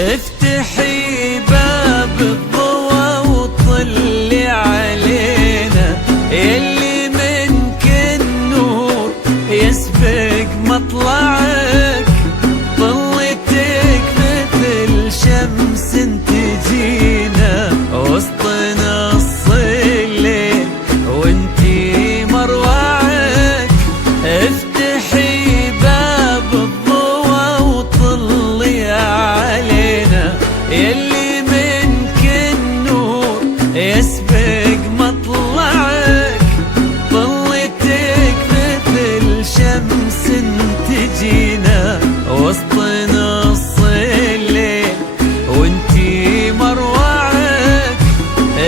افتحي باب الضوى وطلي علينا، يلي منك النور يسبق مطلعك، طلتك مثل شمس تجينا وسط نص الليل وانتي مروعك. افتحي باب الضوى وطلي علينا، يلي منك النور يسبق مطلعك، طلتك مثل شمس تجينا وسط نص الليل وانتي مروعك.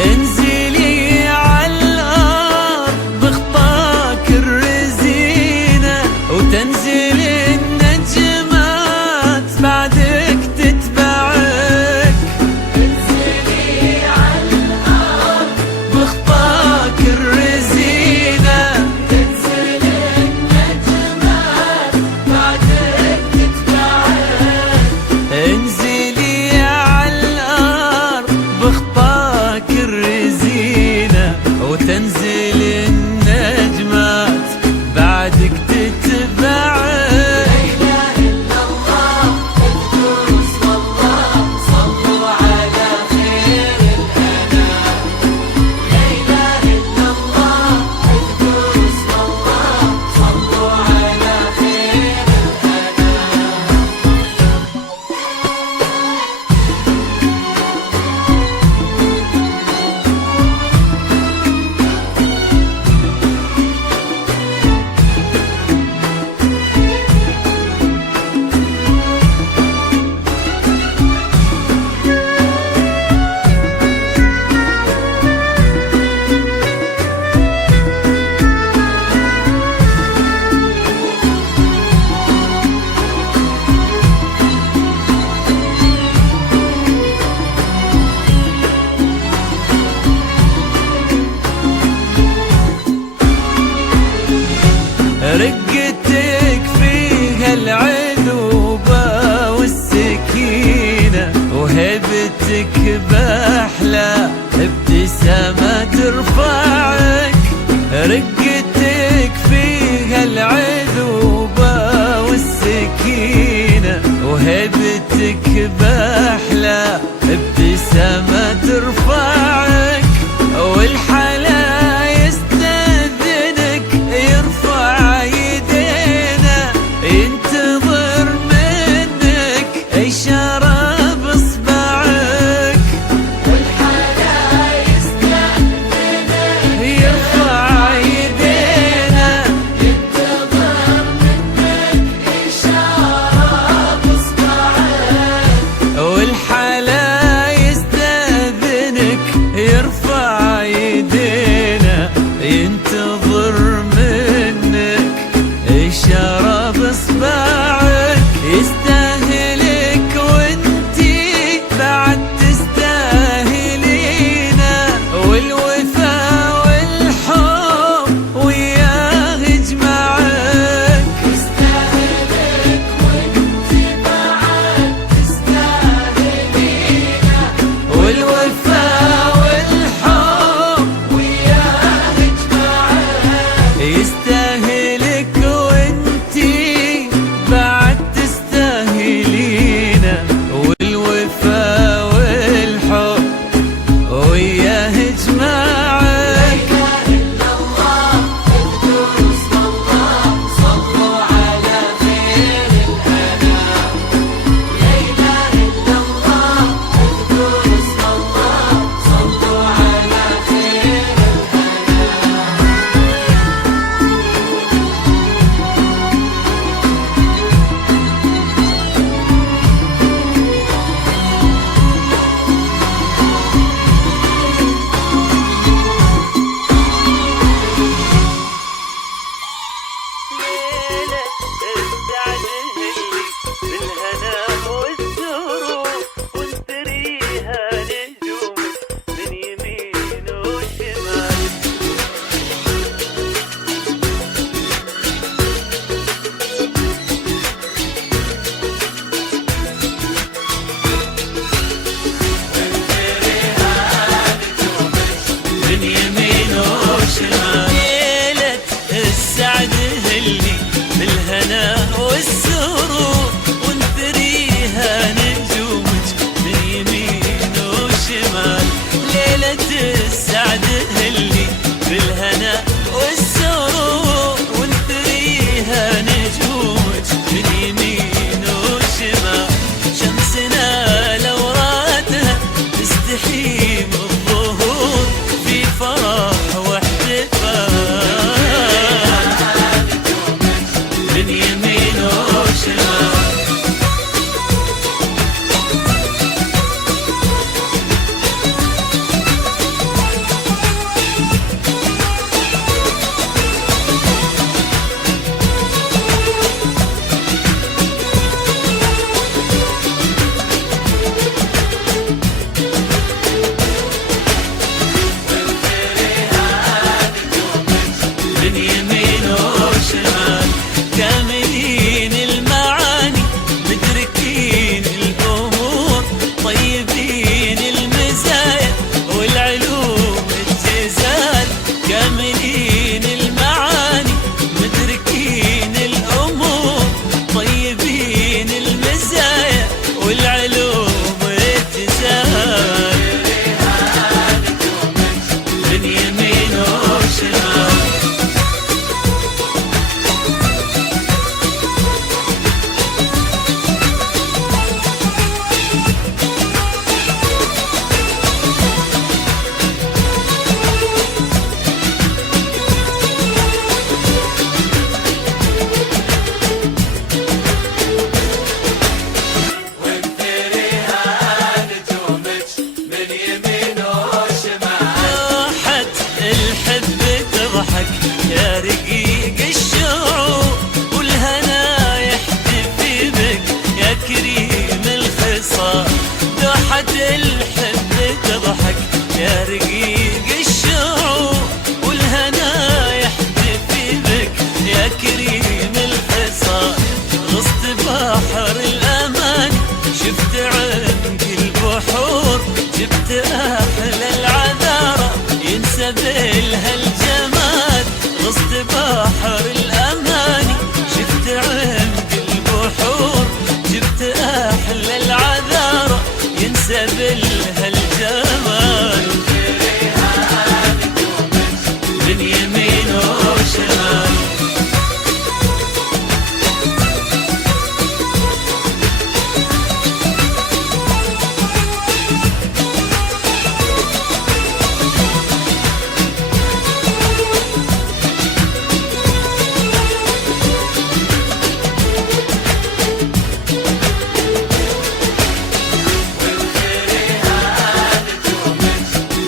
انزلي عالارض بخطاك الرزينة وتنزل النجمات بعدك تتبعك. انزلي عالارض بخطاك الرزينة تنزل النجمات بعدك تتبعك. انزلي عالارض بخطاك الرزينة وتنزل النجمات بعدك تتبعك. رقتك فيها العذوبة والسكينة، وهبتك بأحلى ابتسامة ترفعك. رقتك فيها العذوبة والسكينة، وهبتك بأحلى ابتسامة ترفعك. والحلا يستأذنك يرفع يدينا، ينتظر منك إشارة بإصبعك. والحلا يستأذنك يرفع يدينا اللي بالهنا والسرور، وانثريها نجومك من يمين وشمال. ليلة السعد اللي بالهنا والسرور، وانثريها نجومك من يمين وشمال. شمسنا لو راتها تستحيم الظهور في فرح واحتفال من يمين وشمال. من يمين وشمال كاملين المعاني، مدركين الأمور، طيبين المزايا والعلوم الجزال. كاملين المعاني، مدركين الأمور، طيبين المزايا والعلوم الجزال. من يمين وشمال يا رقيق الشعور، والهنا يحتفي بك يا كريم الخصال. دوحة الحب تضحك يا رقيق الشعور، والهنا يحتفي بك يا كريم الخصال. غصت بحر الأمان، شفت عمق البحور، جبت أحلى العذارى ينسى بالها الجمال. غصت بحر الأماني، شفت عمق البحور، جبت أحلى العذارى ينسى بالها الجمال. من يمين وشمال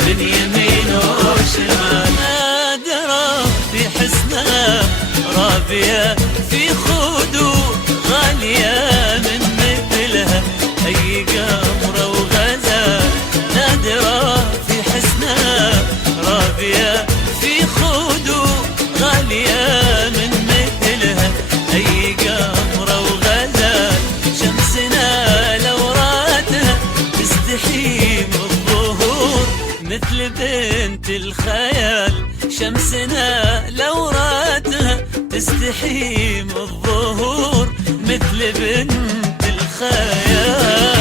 من يمين وشمال. نادرة في حسنها، رابية في خدود، غالية من مثلها أي قمرة وغزال. نادرة في حسنها، رابية في خدود، غالية من مثلها أي قمرة وغزال. شمسنا لو راتها تستحيم الظهور مثل بنت الخيال. شمسنا لو راتها تستحيم الظهور مثل بنت الخيال.